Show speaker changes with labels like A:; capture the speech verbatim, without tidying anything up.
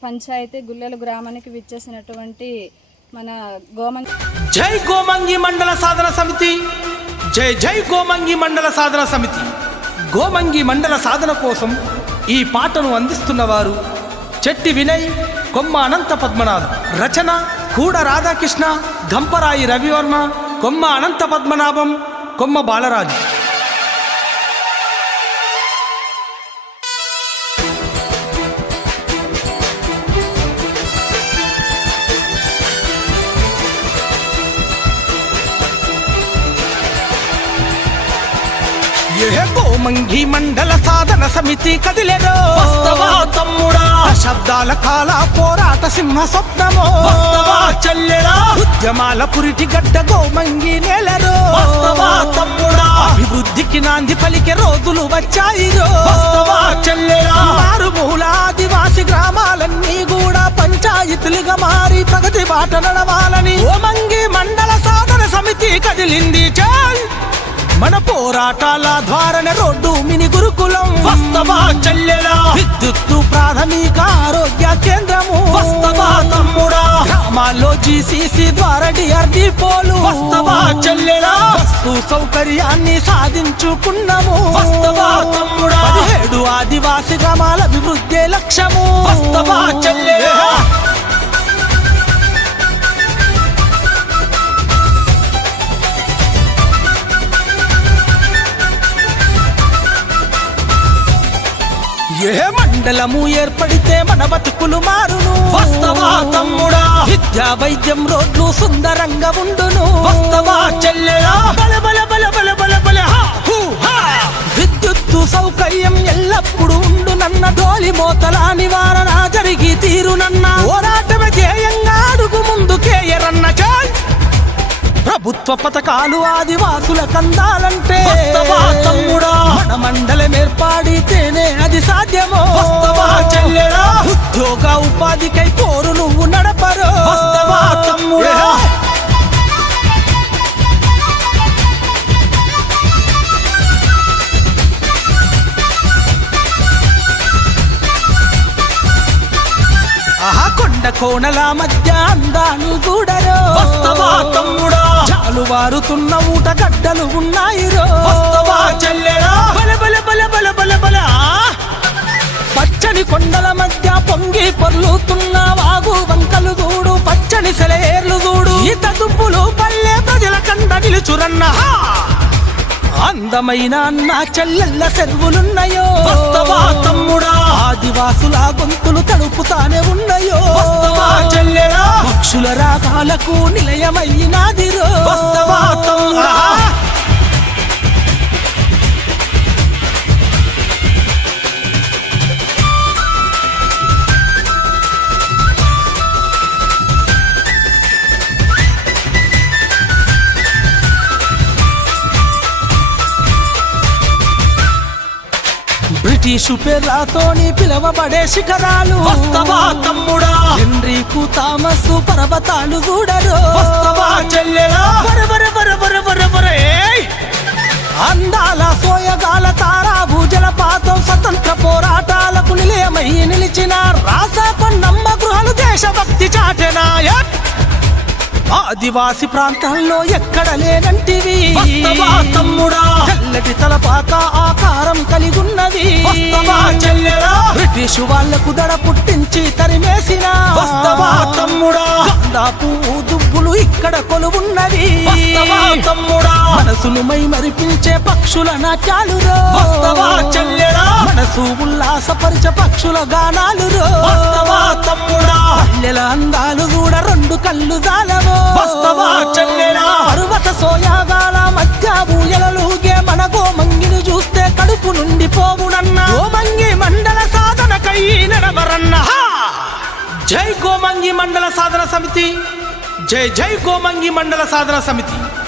A: పంచాయతీ గుల్లెల గ్రామానికి విచ్చేసినటువంటి మన గోమంగి
B: జై గోమంగి మండల సాధన సమితి, జై జై గోమంగి మండల సాధన సమితి. గోమంగి మండల సాధన కోసం ఈ పాటను అందిస్తున్నవారు చెట్టి వినయ్, కొమ్మ అనంత పద్మనాభం. రచన కూడ రాధాకృష్ణ, గంపరాయి రవివర్మ, కొమ్మ అనంత పద్మనాభం, కొమ్మ బాలరాజు. ఏ గోమంగి మండల సాధన సమితి కదిలేరో వస్తవా తమ్ముడా, శబ్దాల కాల పోరాట సింహ స్వప్నమో వస్తవా చెల్లెరా, ఉద్యమాల పురిటి గడ్డ గోమంగి నేలరో వస్తవా తమ్ముడా, అభివృద్ధికి నాంది పలికే రోజులు వచ్చాయిరో వస్తవా చెల్లెరా. మారుమూల ఆదివాసి గ్రామాలన్నీ కూడా పంచాయతీలుగా మారి ప్రగతి బాట నడవాలని గోమంగి మండల సాధన సమితి కదిలింది. చాల్ మన పోరాటాల ద్వారానే రోడ్డు మిని గురుకులం వస్తవా చెల్లెలా, విద్యుత్తు ప్రాథమిక ఆరోగ్య కేంద్రము వస్తవా తమ్ముడా, గ్రామాల్లో జీసీసీ ద్వారా డిఆర్డి పోలు వస్తవా చెల్లెలా, బస్సు సౌకర్యాన్ని సాధించుకున్నాము వస్తవా తమ్ముడా, పదిహేడు ఆదివాసి గ్రామాల అభివృద్ధి లక్ష్యము వస్తవా చెల్లెలా. ఏ మండలము ఏర్పడితే మన బతుకులు మారును వస్తవా తమ్ముడా, విద్యా వైద్యం రోడ్లు సుందరంగా ఉండును వస్తవా చెల్లెలా, బల బల బల బల బల బల హా హూ హా. విద్యుత్తు సౌకర్యం ఎల్లప్పుడు ఉండునన్న డోలి మోతల నివారణ జరిగి తీరునన్న పోరాటమే ధ్యేయంగా అడుగు ముందుకేయరన్న. చాల్ ప్రభుత్వ పథకాలు ఆదివాసుల కందాలంటే వస్తవా తమ్ముడా, మన మండలం ఏర్పాడితేనే అది సాధ్యమో వస్తవా చెల్లెలా, ఉద్యోగ ఉపాధికై పోరు నువ్వు నడపరో వస్తవా తమ్ముడా. ఆహా కొండ కోణల మధ్య అందాను చూడరో వస్తవా తమ్ముడా, చాలు వారుతున్న ఊట గడ్డలు ఉన్నాయిరో వస్తవా చెల్లెలా, బల బల బల బల బల బల. పచ్చని కొండల మధ్య పొంగి పొర్లుతున్న వాగు వంకలు చూడు, పచ్చని సెలయేర్లు చూడు, ఈత దుబ్బులు పల్లె ప్రజల కండ నిలుచురన్న. అందమైన అన్న చెల్లెళ్ళ చెరువులున్నాయో వస్తవా తమ్ముడా, ఆదివాసుల గొంతులు తడుపుతానే ఉన్నాయో వస్తవా చెల్లెలా, పక్షుల రాగాలకు నిలయమైనాదిరో వస్తవా తమ్ముడా. బ్రిటిషు పేర్లతోని పిలవబడే శిఖరాలు వస్తవా తమ్ముడా, హెన్రీకు థామస్ పర్వతాలు చూడరు వస్తవా చెల్లెలా, వర వర వర వర వర వర. అందాల సోయగాల తారాభు జలపాతం స్వతంత్ర పోరాటాలకు నిలయమై నిలిచిన రాస కొన్నమ్మ గృహాలు దేశభక్తి చాటెనాయ. ఆదివాసి ప్రాంతాల్లో ఎక్కడ లేనంటివి వస్తవా తమ్ముడా, తెల్లటి తలపాక ఆకారం కలిగున్నది వస్తవా చెల్లెలా, బ్రిటిష్ వాళ్లకు దడ పుట్టించి తరిమేసిన వస్తవా తమ్ముడా, గంధాపు దుబ్బులు ఇక్కడ కొలువున్నవి వస్తవా తమ్ముడా, మనసును మై మరిపించే పక్షుల నాట్యాలు వస్తవా చెల్లెలా, మనసు ఉల్లాసపరిచే పక్షుల గానాలు వస్తవా తమ్ముడా, పల్లెల అందాలు కూడా రెండు కళ్ళు జాలవో వస్తవా చెల్లెలా, పర్వత సోయాగాల మధ్య ఊయలలుగే మన గోమంగిని చూస్తే కడుపు నుండి పోవునన్న గోమంగి మండల సాధనకై నడవరన్న. జై గోమంగి మండల సాధన సమితి, జై జై గోమంగి మండల సాధన సమితి.